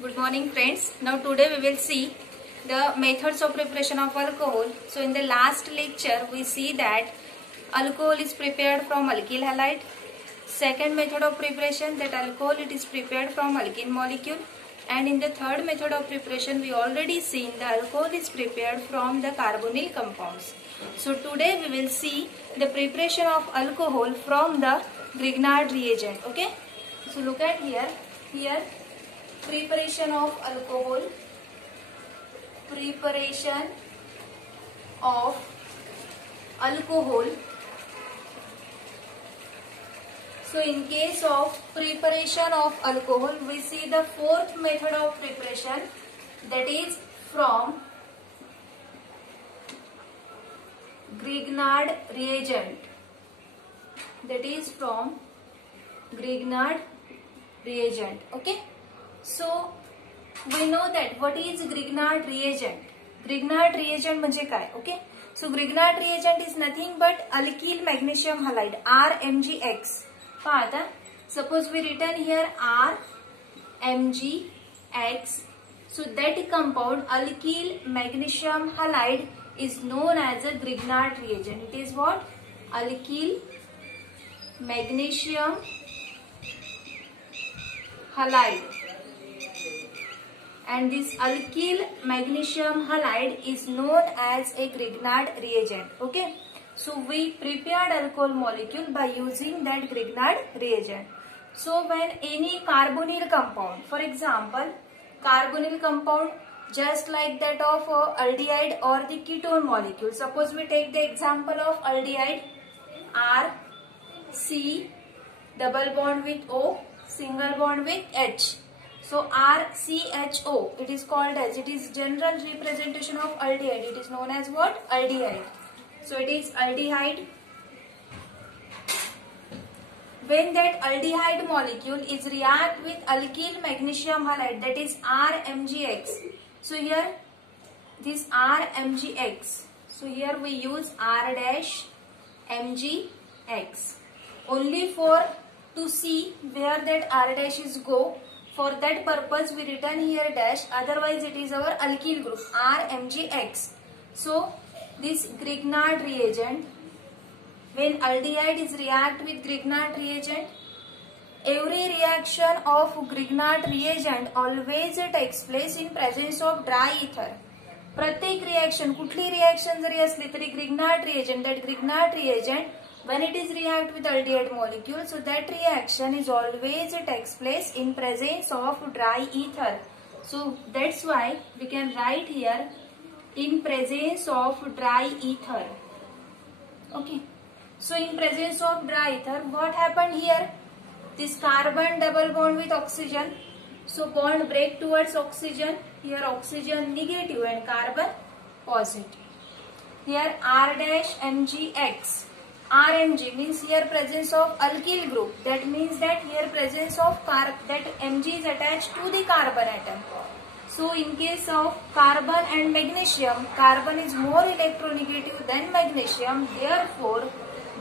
Good morning friends. Now today we will see the methods of preparation of alcohol. So in the last lecture we see that alcohol is prepared from alkyl halide. Second method of preparation, that alcohol it is prepared from alkene molecule. And in the third method of preparation we already seen the alcohol is prepared from the carbonyl compounds. So today we will see the preparation of alcohol from the Grignard reagent. Okay. So look at here. Preparation of alcohol. Preparation of alcohol. So in case of preparation of alcohol, we see the fourth method of preparation, that is from Grignard reagent. That is from Grignard reagent. Okay. So we know that what is Grignard reagent. Grignard reagent म्हणजे काय? Okay. So Grignard reagent is nothing but alkyl magnesium halide RMgX. पहा आता, suppose we written here RMgX. So that compound alkyl magnesium halide is known as a Grignard reagent. It is what? Alkyl magnesium halide. And this alkyl magnesium halide is known as a Grignard reagent. Okay. So we prepared alcohol molecule by using that Grignard reagent. So when any carbonyl compound, for example, carbonyl compound just like that of aldehyde or the ketone molecule. Suppose we take the example of aldehyde, R, C, double bond with O, single bond with H. So RCHO, it is called as, it is general representation of aldehyde. It is known as what? Aldehyde. So it is aldehyde. When that aldehyde molecule is react with alkyl magnesium halide, that is RMgX. So here this RMgX. So here we use R-MgX only for to see where that R dash is go. For that purpose we written here dash, otherwise it is our alkyl group RMgX. So this Grignard reagent, when aldehyde is react with Grignard reagent, every reaction of Grignard reagent always takes place in presence of dry ether. प्रत्येक reaction, कुठली reaction जरी असली तरी Grignard reagent, that Grignard reagent, when it is react with aldehyde molecule, so that reaction is always takes place in presence of dry ether. So that's why we can write here in presence of dry ether. Okay. So in presence of dry ether, what happened here? This carbon double bond with oxygen. So bond break towards oxygen. Here oxygen negative and carbon positive. Here R-MgX. RMg means here presence of alkyl group. That means that here presence of that Mg is attached to the carbon atom. So in case of carbon and magnesium, carbon is more electronegative than magnesium. Therefore,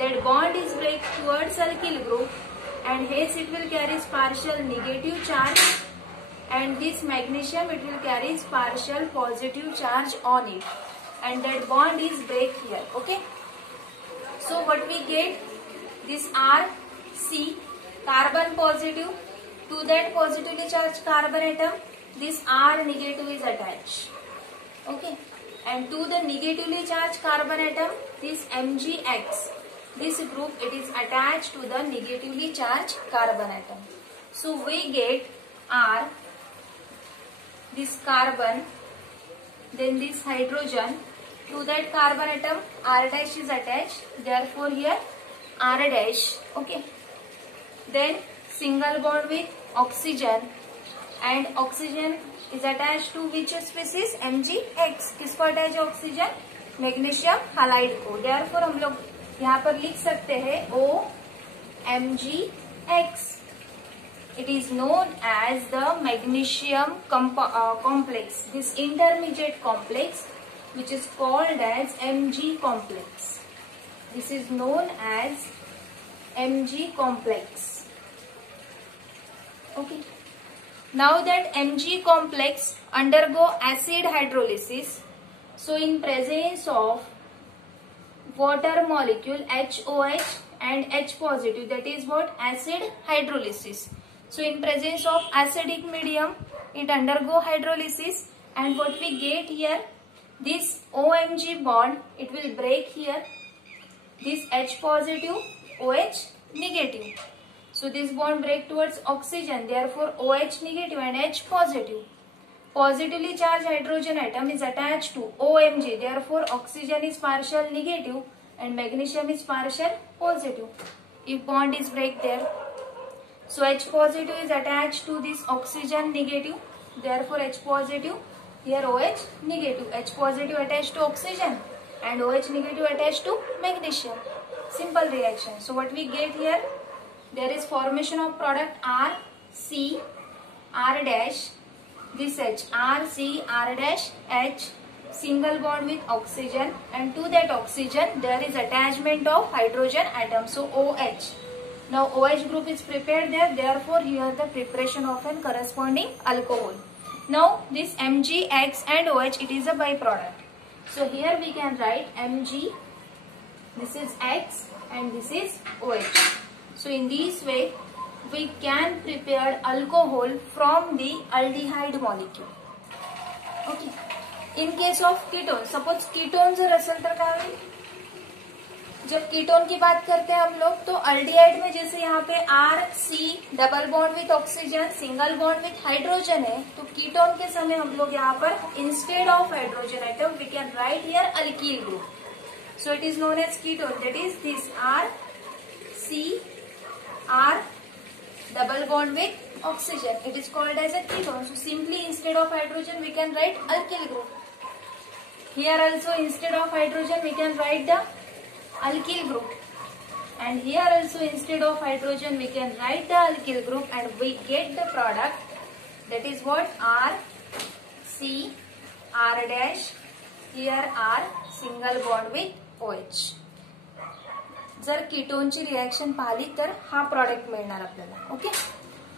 that bond is break towards alkyl group, and hence it will carry partial negative charge, and this magnesium it will carry partial positive charge on it, and that bond is break here. Okay. So what we get, this RC, carbon positive, to that positively charged carbon atom, this R negative is attached. Okay. And to the negatively charged carbon atom, this MgX, this group it is attached to the negatively charged carbon atom. So we get R, this carbon, then this hydrogen. To that carbon atom, R dash is attached. Therefore, here R dash. Okay. Then single bond with oxygen, and oxygen is attached to which species? MgX. किसको attach है oxygen? Magnesium halide को. Therefore, हम लोग यहाँ पर लिख सकते हैं OMgX. It is known as the magnesium complex. This intermediate complex, which is called as Mg complex. This is known as Mg complex. Okay. Now that Mg complex undergo acid hydrolysis, so in presence of water molecule HOH and H positive, that is what? Acid hydrolysis. So in presence of acidic medium, it undergo hydrolysis, and what we get here, this OMG bond, it will break here, this H positive, OH negative. So this bond break towards oxygen, therefore OH negative and H positive. Positively charged hydrogen atom is attached to OMG, therefore oxygen is partial negative and magnesium is partial positive. If bond is break there, so H positive is attached to this oxygen negative, therefore H positive, here OH negative. H positive attached to oxygen and OH negative attached to magnesium. Simple reaction. So what we get here, there is formation of product R, C, R dash, this H, R, C, R dash, H, single bond with oxygen, and to that oxygen there is attachment of hydrogen atom, so OH. Now OH group is prepared there, therefore here the preparation of an corresponding alcohol. Now this MgX and OH, it is a byproduct. So here we can write Mg, this is X and this is OH. So in this way we can prepare alcohol from the aldehyde molecule. Okay. In case of ketone, suppose ketone जर असल तर क्या होगी? जब ketone की बात करते हैं हम लोग, तो अल्डिहाइड में जैसे यहाँ पे R, C double bond with oxygen, single bond with hydrogen है, तो कीटोन के समय हम लोग यहाँ पर instead of hydrogen item we can write here alkyl group. So it is known as ketone, that is this R, C, R double bond with oxygen. It is called as a ketone. So simply instead of hydrogen we can write alkyl group. Here also instead of hydrogen we can write the alkyl group. And here also instead of hydrogen we can write the alkyl group, and we get the product, that is what? R, C, R dash, here R, single bond with OH. जर कीटोनची reaction पाहिली तर हा product मिळणार आपल्याला. Okay.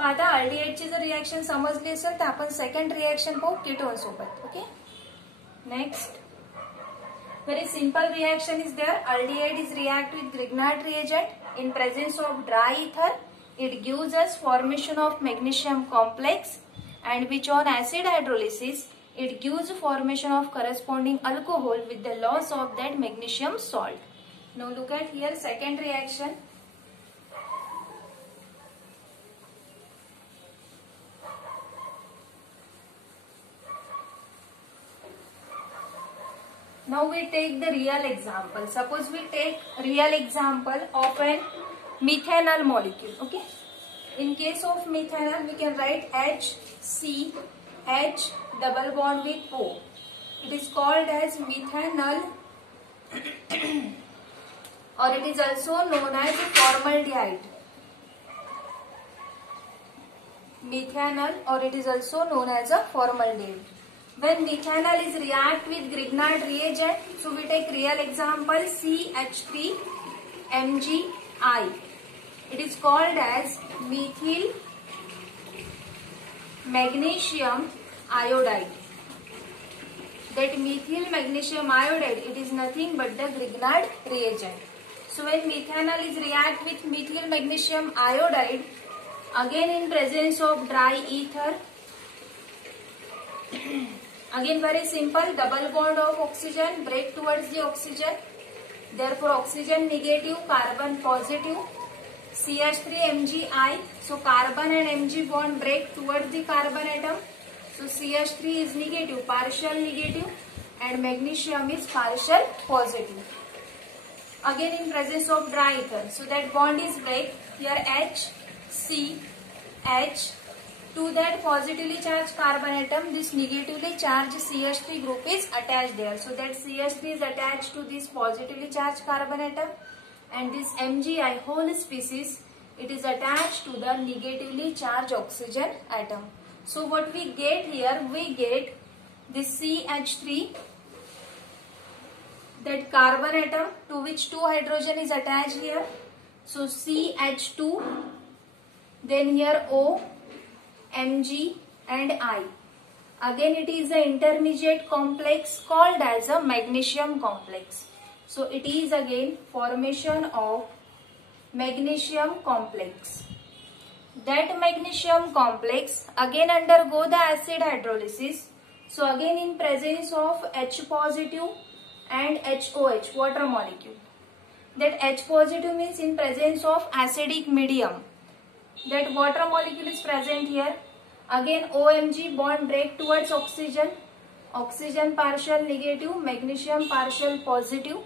आता अल्डिहाइडची जर reaction समजली असेल तर आपण सेकंड रिएक्शन पाहू कीटोन सोबत. Okay. Next, very simple reaction is there. Aldehyde is react with Grignard reagent in presence of dry ether. It gives us formation of magnesium complex, and which on acid hydrolysis it gives formation of corresponding alcohol with the loss of that magnesium salt. Now look at here second reaction. Now we take the real example. Suppose we take real example of an methanol molecule. Okay. In case of methanol we can write H, C, H double bond with O. It is called as methanol or it is also known as formaldehyde. Methanol or it is also known as a formaldehyde. When methanol is react with Grignard reagent, so we take real example CH3MgI. It is called as methyl magnesium iodide. That methyl magnesium iodide, it is nothing but the Grignard reagent. So when methanol is react with methyl magnesium iodide, again in presence of dry ether, again very simple, double bond of oxygen break towards the oxygen, therefore oxygen negative, carbon positive, CH3MgI, so carbon and Mg bond break towards the carbon atom, so CH3 is negative, partial negative, and magnesium is partial positive. Again in presence of dry ether, so that bond is break, here H, C, H, to that positively charged carbon atom this negatively charged CH3 group is attached there. So that CH3 is attached to this positively charged carbon atom, and this MgI whole species, it is attached to the negatively charged oxygen atom. So what we get here, we get this CH3, that carbon atom to which 2 hydrogen is attached here. So CH2, then here O, Mg, and I. Again it is an intermediate complex called as a magnesium complex. So it is again formation of magnesium complex. That magnesium complex again undergo the acid hydrolysis. So again in presence of H positive and HOH, water molecule. That H positive means in presence of acidic medium. That water molecule is present here. Again OMG bond break towards oxygen. Oxygen partial negative, magnesium partial positive.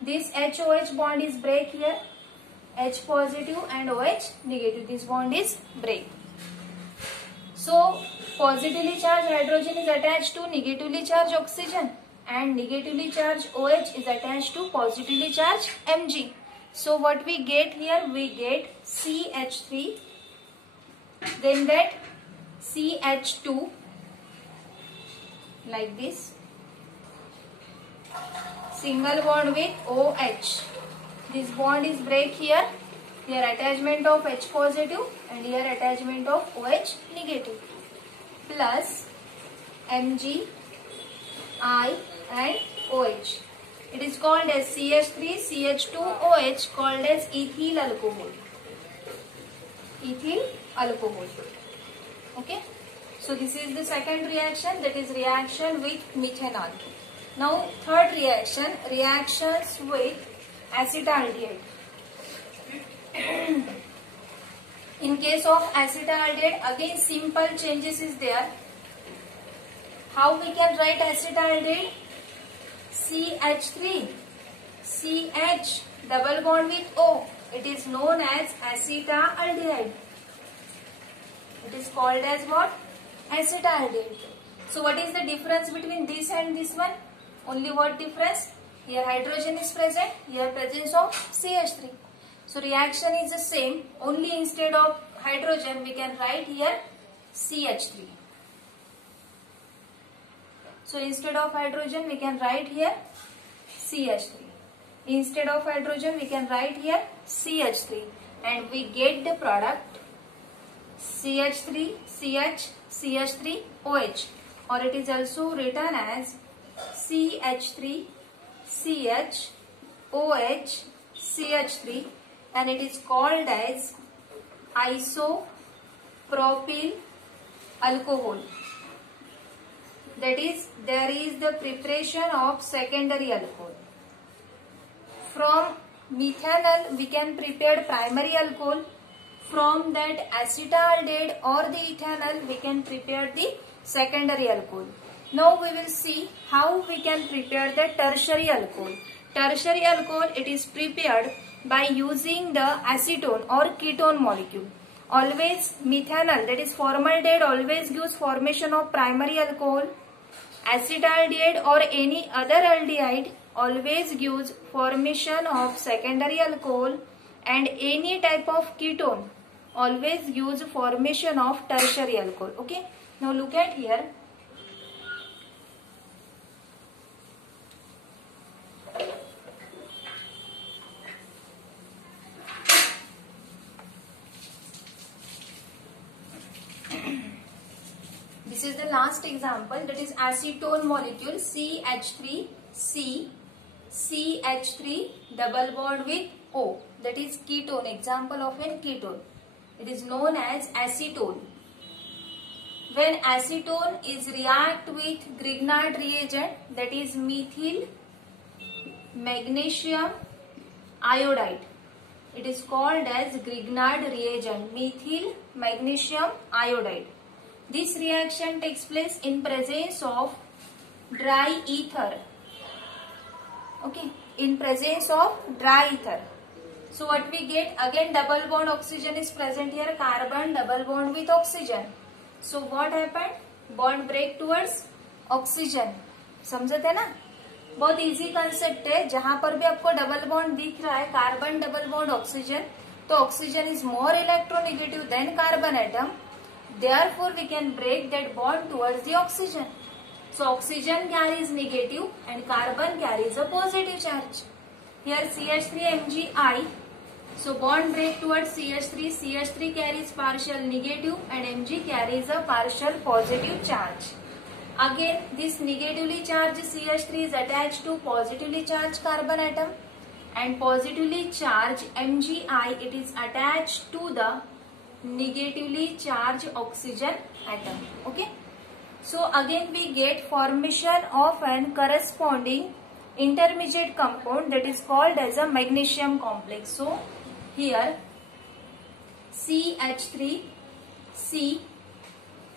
This HOH bond is break here. H positive and OH negative. This bond is break. So positively charged hydrogen is attached to negatively charged oxygen and negatively charged OH is attached to positively charged Mg. So what we get here? We get CH3, then that CH2 like this, single bond with OH. This bond is break here. Here attachment of H positive and here attachment of OH negative plus Mg, I and OH. It is called as CH3, CH2OH called as ethyl alcohol. Ethyl alcohol. Okay. So this is the second reaction, that is reaction with methanol. Now third reaction, reactions with acetaldehyde. In case of acetaldehyde, again simple changes is there. How we can write acetaldehyde? CH3, CH, double bond with O. It is known as acetaldehyde. It is called as what? Acetaldehyde. So what is the difference between this and this one? Only what difference? Here hydrogen is present, here presence of CH3. So reaction is the same, only instead of hydrogen we can write here CH3. So instead of hydrogen we can write here CH3. Instead of hydrogen we can write here CH3 and we get the product CH3, CH, CH3, OH, or it is also written as CH3, CH, OH, CH3, and it is called as isopropyl alcohol. That is, there is the preparation of secondary alcohol. From methanol we can prepare primary alcohol. From that acetaldehyde or the ethanol we can prepare the secondary alcohol. Now we will see how we can prepare the tertiary alcohol. Tertiary alcohol, it is prepared by using the acetone or ketone molecule. Always methanol, that is formaldehyde, always gives formation of primary alcohol. Acetaldehyde or any other aldehyde always gives formation of secondary alcohol, and any type of ketone always gives formation of tertiary alcohol. Okay. Now look at here. This is the last example, that is acetone molecule CH3C, CH3 double bond with O, that is ketone, example of a ketone. It is known as acetone. When acetone is react with Grignard reagent, that is methyl magnesium iodide. It is called as Grignard reagent, methyl magnesium iodide. This reaction takes place in presence of dry ether. Okay, in presence of dry ether. So what we get, again double bond oxygen is present here, carbon double bond with oxygen. So what happened? Bond break towards oxygen. समझते हैं ना? बहुत easy concept है. जहां पर भी आपको double bond दिख रहा है, कार्बन डबल बॉन्ड ऑक्सीजन, तो oxygen is more electronegative than carbon atom. Therefore, we can break that bond towards the oxygen. So, oxygen carries negative and carbon carries a positive charge. Here CH3 Mgi, So bond break towards CH3. CH3 carries partial negative and Mg carries a partial positive charge. Again, this negatively charged CH3 is attached to positively charged carbon atom, and positively charged Mgi, it is attached to the negatively charged oxygen atom. Okay. So again we get formation of an corresponding intermediate compound that is called as a magnesium complex. So here CH3, C,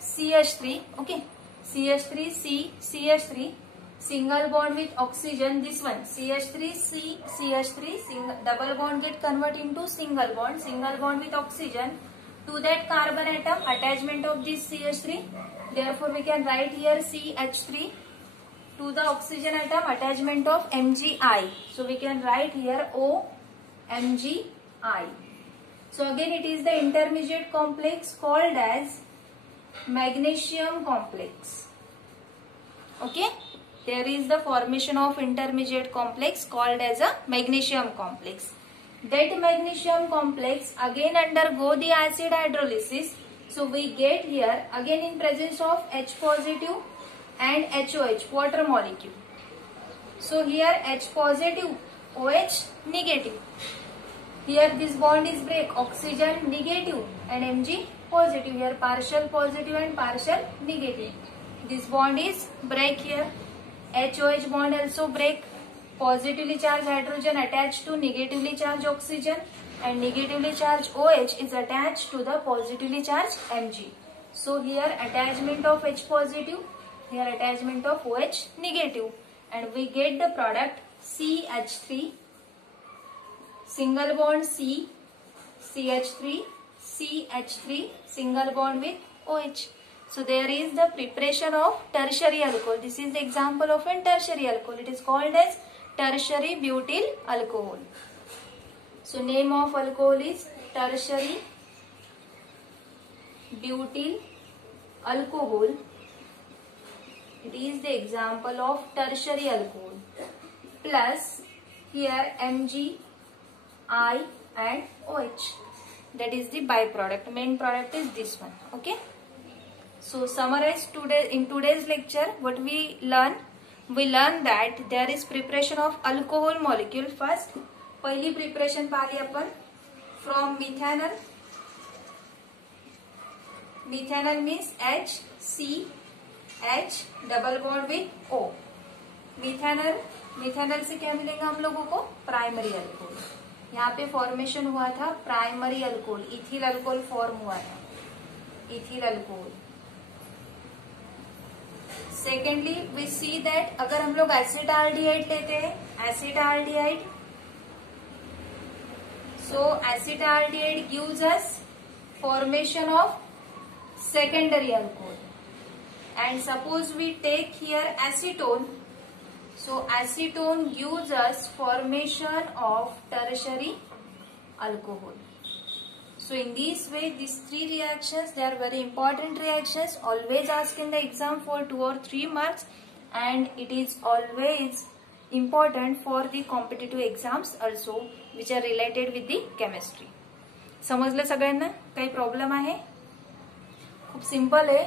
CH3, okay, CH3, C, CH3, single bond with oxygen, this one CH3, C, CH3, double bond get converted into single bond with oxygen. To that carbon atom, attachment of this CH3, therefore we can write here CH3. To the oxygen atom, attachment of Mgi, so we can write here OMgi. So again it is the intermediate complex called as magnesium complex. Okay, there is the formation of intermediate complex called as a magnesium complex. That magnesium complex again undergo the acid hydrolysis. So we get here again in presence of H positive and HOH, water molecule. So here H positive, OH negative. Here this bond is break, oxygen negative and Mg positive. Here partial positive and partial negative. This bond is break here. HOH bond also break. Positively charged hydrogen attached to negatively charged oxygen, and negatively charged OH is attached to the positively charged Mg. So here attachment of H positive, here attachment of OH negative, and we get the product CH3, single bond C, CH3, CH3, single bond with OH. So there is the preparation of tertiary alcohol. This is the example of a tertiary alcohol. It is called as tertiary butyl alcohol. So name of alcohol is tertiary butyl alcohol. It is the example of tertiary alcohol. Plus here Mg, I and OH. That is the byproduct. Main product is this one. Okay. So summarize in today's lecture what we learn. We learn that there is preparation of alcohol molecule. First, पहिली preparation पाहिली आपण from methanol. Methanol means H, C, H double bond with O. methanol से क्या मिलेगा हम लोगों को? Primary alcohol. यहाँ पे फॉर्मेशन हुआ था primary alcohol, ethyl alcohol form हुआ था, ethyl alcohol. Secondly we see that अगर हम लोग एसिटाल्डिहाइड लेते हैं, acetaldehyde, so acetaldehyde gives us formation of secondary alcohol. And suppose we take here acetone, so acetone gives us formation of tertiary alcohol. So in this way, these three reactions, they are very important reactions, always asked in the exam for 2 or 3 marks, and it is always important for the competitive exams also, which are related with the chemistry. समजलं सगळ्यांना? काही problem आहे? खूप simple आहे.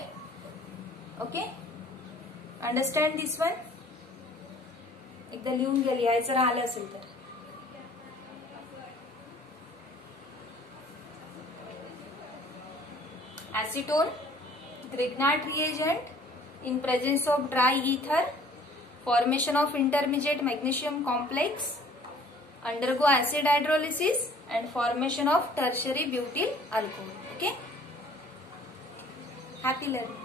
Okay, understand this one. एकदा लिहून घ्या, लिहायचं राहिलं असेल तर. Acetone, Grignard reagent, in presence of dry ether, formation of intermediate magnesium complex, undergo acid hydrolysis and formation of tertiary butyl alcohol. Okay, happy learning.